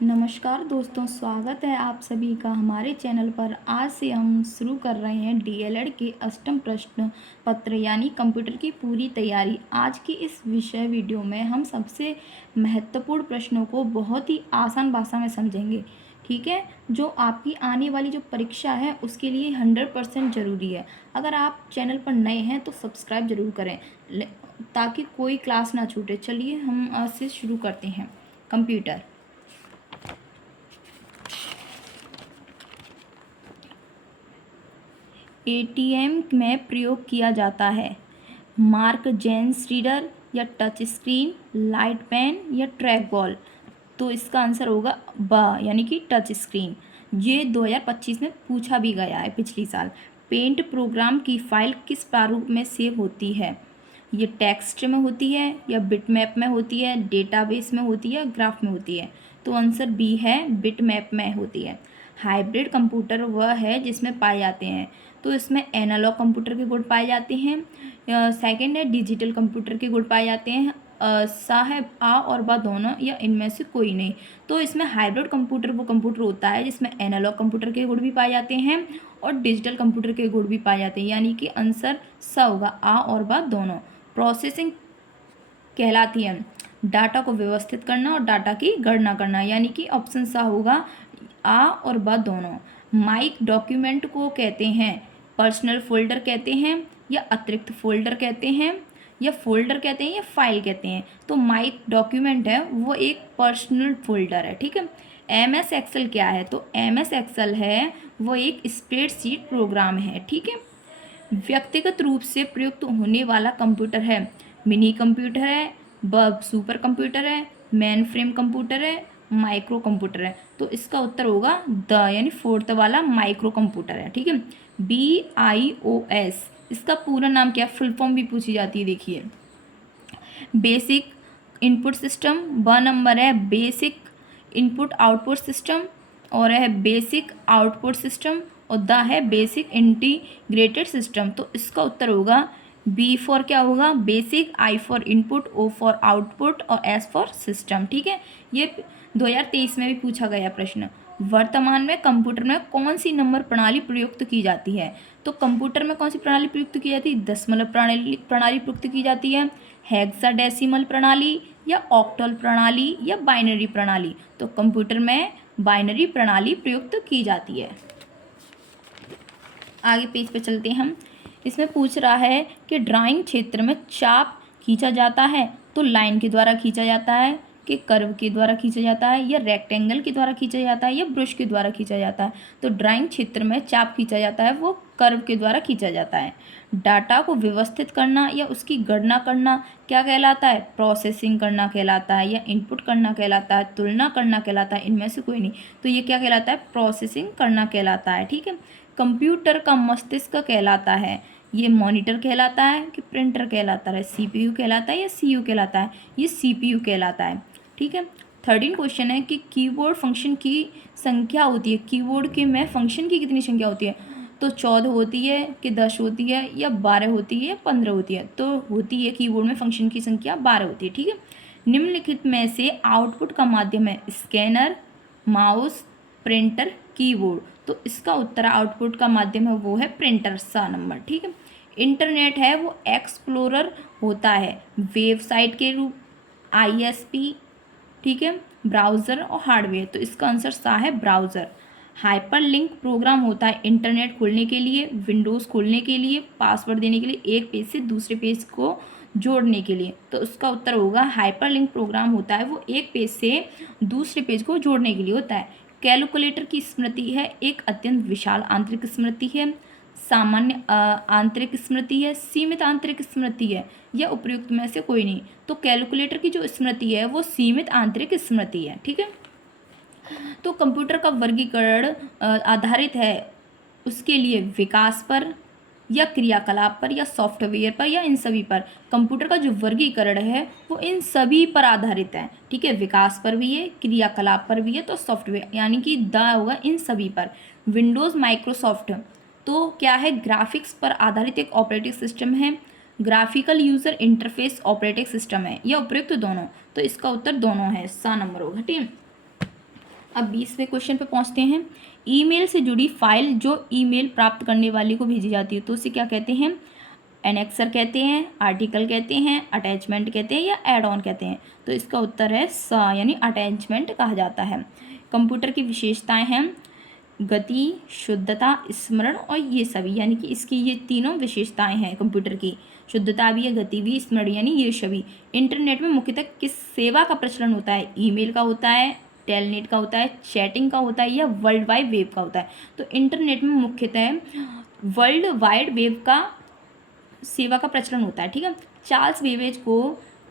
नमस्कार दोस्तों, स्वागत है आप सभी का हमारे चैनल पर। आज से हम शुरू कर रहे हैं डीएलएड के अष्टम प्रश्न पत्र यानी कंप्यूटर की पूरी तैयारी। आज की इस विषय वीडियो में हम सबसे महत्वपूर्ण प्रश्नों को बहुत ही आसान भाषा में समझेंगे। ठीक है, जो आपकी आने वाली जो परीक्षा है उसके लिए 100% ज़रूरी है। अगर आप चैनल पर नए हैं तो सब्सक्राइब ज़रूर करें ताकि कोई क्लास ना छूटे। चलिए हम आज से शुरू करते हैं। कंप्यूटर एटीएम में प्रयोग किया जाता है। मार्क जेन्स रीडर या टच स्क्रीन, लाइट पेन या ट्रैक बॉल। तो इसका आंसर होगा ब यानी कि टच स्क्रीन। ये 2025 में पूछा भी गया है पिछली साल। पेंट प्रोग्राम की फाइल किस प्रारूप में सेव होती है? ये टेक्स्ट में होती है या बिटमैप में होती है, डेटाबेस में होती है, ग्राफ में होती है? तो आंसर बी है, बिटमैप में होती है। हाइब्रिड कंप्यूटर वह है जिसमें पाए जाते हैं, तो इसमें एनालॉग कंप्यूटर के गुण पाए जाते हैं। सेकंड है डिजिटल कंप्यूटर के गुण पाए जाते हैं। सा है आ और बा दोनों या इनमें से कोई नहीं। तो इसमें हाइब्रिड कंप्यूटर वो कंप्यूटर होता है जिसमें एनालॉग कंप्यूटर के गुण भी पाए जाते हैं और डिजिटल कंप्यूटर के गुण भी पाए जाते हैं, यानी कि आंसर सा होगा, आ और बा दोनों। प्रोसेसिंग कहलाती है डाटा को व्यवस्थित करना और डाटा की गणना करना, यानी कि ऑप्शन सा होगा, आ और ब दोनों। माइक डॉक्यूमेंट को कहते हैं पर्सनल फोल्डर कहते हैं या अतिरिक्त फोल्डर कहते हैं या फोल्डर कहते हैं या फाइल कहते हैं? तो माइक डॉक्यूमेंट है वो एक पर्सनल फोल्डर है। ठीक है। एम एस एक्सेल क्या है? तो एम एस एक्सेल है वो एक स्प्रेडशीट प्रोग्राम है। ठीक है। व्यक्तिगत रूप से प्रयुक्त होने वाला कंप्यूटर है मिनी कंप्यूटर है, बब सुपर कंप्यूटर है, मेन फ्रेम कंप्यूटर है, माइक्रो कंप्यूटर है? तो इसका उत्तर होगा द यानी फोर्थ वाला माइक्रो कंप्यूटर है। ठीक है। BIOS इसका पूरा नाम क्या? फुल फॉर्म भी पूछी जाती है, देखिए। बेसिक इनपुट सिस्टम, ब नंबर है बेसिक इनपुट आउटपुट सिस्टम, और है बेसिक आउटपुट सिस्टम, और द है बेसिक इंटीग्रेटेड सिस्टम। तो इसका उत्तर होगा बी फॉर क्या होगा? Basic, I for input, O for output और एस फॉर सिस्टम। ठीक है। ये 2023 में भी पूछा गया प्रश्न। वर्तमान में कंप्यूटर में कौन सी नंबर प्रणाली प्रयुक्त की जाती है? तो कंप्यूटर में कौन सी प्रणाली प्रयुक्त की जाती है? दशमलव प्रणाली प्रयुक्त की जाती है, हेक्साडेसिमल प्रणाली या ऑक्टल प्रणाली या बाइनरी प्रणाली? तो कंप्यूटर में बाइनरी प्रणाली प्रयुक्त की जाती है। आगे पेज पे चलते हैं हम। इसमें पूछ रहा है कि ड्राइंग क्षेत्र में चाप खींचा जाता है तो लाइन के द्वारा खींचा जाता है, कि कर्व के द्वारा खींचा जाता है, या रेक्टेंगल के द्वारा खींचा जाता है, या ब्रश के द्वारा खींचा जाता है? तो ड्राइंग क्षेत्र में चाप खींचा जाता है वो कर्व के द्वारा खींचा जाता है। डाटा को व्यवस्थित करना या उसकी गणना करना क्या कहलाता है? प्रोसेसिंग करना कहलाता है, या इनपुट करना कहलाता है, तुलना करना कहलाता है? इनमें से कोई नहीं। तो ये क्या कहलाता है? प्रोसेसिंग करना कहलाता है। ठीक है। कंप्यूटर का मस्तिष्क कहलाता है, ये मॉनिटर कहलाता है कि प्रिंटर कहलाता है? CPU कहलाता है या CU कहलाता है? ये CPU कहलाता है। ठीक है। 13 क्वेश्चन है कि कीबोर्ड फंक्शन की संख्या होती है, कीबोर्ड के में फंक्शन की कितनी संख्या होती है? तो 14 होती है कि 10 होती है या 12 होती है या 15 होती है? तो होती है कीबोर्ड में फंक्शन की संख्या 12 होती है। ठीक है। निम्नलिखित में से आउटपुट का माध्यम है स्कैनर, माउस, प्रिंटर, कीबोर्ड? तो इसका उत्तर आउटपुट का माध्यम है वो है प्रिंटर, सा नंबर। ठीक है। इंटरनेट है वो एक्सप्लोरर होता है वेबसाइट के रूप, ISP, ठीक है, ब्राउज़र और हार्डवेयर? तो इसका आंसर सा है ब्राउज़र। हाइपरलिंक प्रोग्राम होता है इंटरनेट खोलने के लिए, विंडोज़ खोलने के लिए, पासवर्ड देने के लिए, एक पेज से दूसरे पेज को जोड़ने के लिए? तो उसका उत्तर होगा हाइपरलिंक प्रोग्राम होता है वो एक पेज से दूसरे पेज को जोड़ने के लिए होता है। कैलकुलेटर की स्मृति है एक अत्यंत विशाल आंतरिक स्मृति है, सामान्य आंतरिक स्मृति है, सीमित आंतरिक स्मृति है, या उपयुक्त में से कोई नहीं? तो कैलकुलेटर की जो स्मृति है वो सीमित आंतरिक स्मृति है। ठीक है। तो कंप्यूटर का वर्गीकरण आधारित है उसके लिए विकास पर या क्रियाकलाप पर या सॉफ्टवेयर पर या इन सभी पर? कंप्यूटर का जो वर्गीकरण है वो इन सभी पर आधारित है। ठीक है। विकास पर भी है, क्रियाकलाप पर भी है, तो सॉफ्टवेयर यानी कि द होगा इन सभी पर। विंडोज़ माइक्रोसॉफ्ट तो क्या है? ग्राफिक्स पर आधारित एक ऑपरेटिंग सिस्टम है, graphical user interface operating system है, या उपयुक्त दोनों? तो इसका उत्तर दोनों है, सा नंबर होगा। ठीक है। अब 20वें क्वेश्चन पे पहुंचते हैं। ईमेल से जुड़ी फाइल जो ईमेल प्राप्त करने वाले को भेजी जाती है तो उसे क्या कहते हैं? एनेक्सर कहते हैं, आर्टिकल कहते हैं, अटैचमेंट कहते हैं या एड ऑन कहते हैं। तो इसका उत्तर है सा, यानी अटैचमेंट कहा जाता है। कंप्यूटर की विशेषताएं हैं गति, शुद्धता, स्मरण और ये सभी, यानी कि इसकी ये तीनों विशेषताएं हैं कंप्यूटर की। शुद्धता भी है, गति भी, स्मरण, यानी ये सभी। इंटरनेट में मुख्यतः किस सेवा का प्रचलन होता है? ईमेल का होता है, टेलनेट का होता है, चैटिंग का होता है या वर्ल्ड वाइड वेब का होता है? तो इंटरनेट में मुख्यतः वर्ल्ड वाइड वेब का सेवा का प्रचलन होता है। ठीक है। चार्ल्स बेबेज को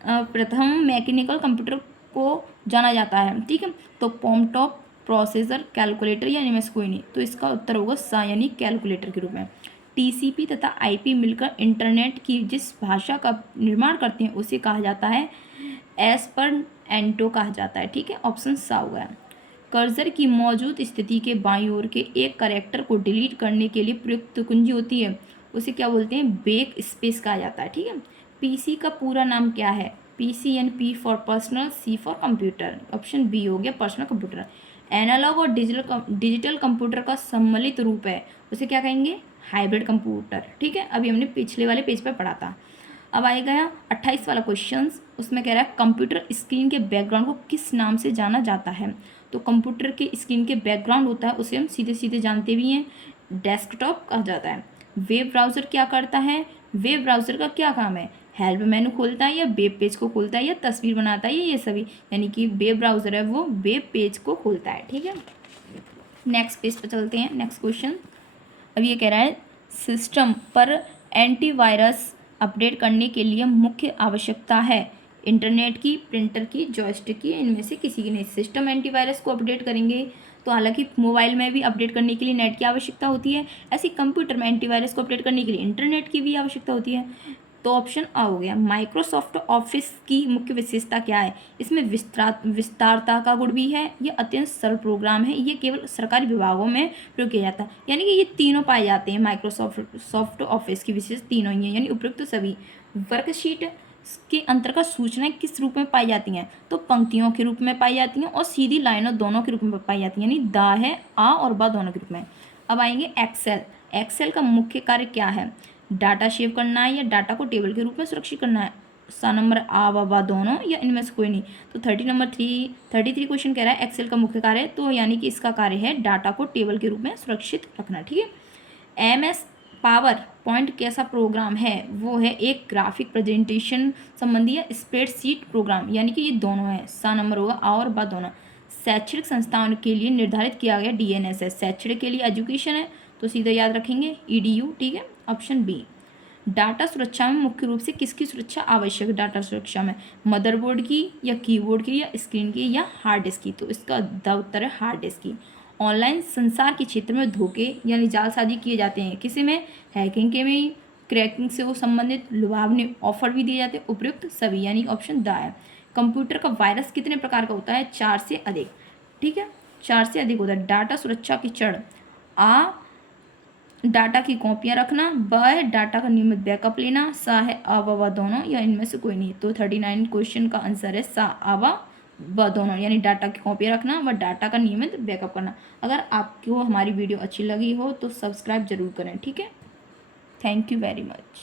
प्रथम मैकेनिकल कंप्यूटर को जाना जाता है। ठीक है। तो पॉमटॉप, प्रोसेसर, कैलकुलेटर या इनमें से कोई नहीं। तो इसका उत्तर होगा सा, यानी कैलकुलेटर के रूप में। टीसीपी तथा आईपी मिलकर इंटरनेट की जिस भाषा का निर्माण करते हैं उसे कहा जाता है एस्परएंटो कहा जाता है। ठीक है। ऑप्शन सा हो गया। कर्सर की मौजूद स्थिति के बाईं ओर के एक कैरेक्टर को डिलीट करने के लिए प्रयुक्त कुंजी होती है उसे क्या बोलते हैं? बैक स्पेस कहा जाता है। ठीक है। पीसी का पूरा नाम क्या है? PC and P for personal, C for computer. Option B हो गया पर्सनल कंप्यूटर। एनालॉग और डिजिटल कंप्यूटर का सम्मिलित रूप है उसे क्या कहेंगे? Hybrid computer. ठीक है। अभी हमने पिछले वाले पेज पर पढ़ा था। अब आएगा 28 वाला क्वेश्चन। उसमें कह रहा है कंप्यूटर स्क्रीन के बैकग्राउंड को किस नाम से जाना जाता है? तो कंप्यूटर के स्क्रीन के बैकग्राउंड होता है उसे हम सीधे सीधे जानते भी हैं, डेस्कटॉप कहा जाता है। वेब ब्राउज़र क्या करता है? वेब ब्राउज़र का क्या काम है? हेल्प मेनू खोलता है या वेब पेज को खोलता है या तस्वीर बनाता है, ये सभी, यानी कि वेब ब्राउज़र है वो वेब पेज को खोलता है। ठीक है। नेक्स्ट पेज पर चलते हैं। नेक्स्ट क्वेश्चन अब ये कह रहा है सिस्टम पर एंटीवायरस अपडेट करने के लिए मुख्य आवश्यकता है इंटरनेट की, प्रिंटर की, जॉयस्टिक की, इनमें से किसी की नहीं। सिस्टम एंटीवायरस को अपडेट करेंगे तो हालांकि मोबाइल में भी अपडेट करने के लिए नेट की आवश्यकता होती है, ऐसी कंप्यूटर में एंटीवायरस को अपडेट करने के लिए इंटरनेट की भी आवश्यकता होती है। तो ऑप्शन आ हो गया। माइक्रोसॉफ्ट ऑफिस की मुख्य विशेषता क्या है? इसमें विस्तारता का गुण भी है, ये अत्यंत सरल प्रोग्राम है, ये केवल सरकारी विभागों में प्रयोग किया जाता है, यानी कि ये तीनों पाए जाते हैं। माइक्रोसॉफ्ट ऑफिस की विशेष तीनों ही हैं, यानी उपयुक्त सभी। वर्कशीट के अंतर्गत सूचनाएं किस रूप में पाई जाती हैं? तो पंक्तियों के रूप में पाई जाती हैं और सीधी लाइनों दोनों के रूप में पाई जाती हैं, यानी दा है आ और बा दोनों के रूप में। अब आएंगे एक्सेल। एक्सेल का मुख्य कार्य क्या है? डाटा सेव करना है या डाटा को टेबल के रूप में सुरक्षित करना है? सा नंबर आ व बा दोनों या इनमें से कोई नहीं। तो 33 क्वेश्चन कह रहा है एक्सेल का मुख्य कार्य है, तो यानी कि इसका कार्य है डाटा को टेबल के रूप में सुरक्षित रखना। ठीक है। MS पावर पॉइंट कैसा प्रोग्राम है? वो है एक ग्राफिक प्रेजेंटेशन संबंधी या स्प्रेडशीट प्रोग्राम, यानी कि ये दोनों है। सा नंबर होगा आ और बा दोनों। शैक्षणिक संस्थाओं के लिए निर्धारित किया गया DNS है। शैक्षणिक के लिए एजुकेशन है तो सीधे याद रखेंगे EDU। ठीक है। Option B. डाटा सुरक्षा में मुख्य रूप से किसकी सुरक्षा आवश्यक है? डाटा सुरक्षा में मदरबोर्ड की या कीबोर्ड की या स्क्रीन की या हार्ड डिस्क की? तो इसका उत्तर है हार्ड डिस्क की। ऑनलाइन संसार के क्षेत्र में धोखे यानी जालसाजी किए जाते हैं, किसी में? हैकिंग के में, क्रैकिंग से वो संबंधित लुभावने ऑफर भी दिए जाते हैं, उपयुक्त सभी, यानी ऑप्शन द है। कंप्यूटर का वायरस कितने प्रकार का होता है? 4 से अधिक। ठीक है। 4 से अधिक होता है। डाटा सुरक्षा की चढ़। आ डाटा की कॉपियाँ रखना, ब है डाटा का नियमित बैकअप लेना, सा है आ व व दोनों या इनमें से कोई नहीं। तो 39 क्वेश्चन का आंसर है सा आ व दोनों, यानी डाटा की कॉपियाँ रखना व डाटा का नियमित बैकअप करना। अगर आपको हमारी वीडियो अच्छी लगी हो तो सब्सक्राइब जरूर करें। ठीक है। Thank you very much.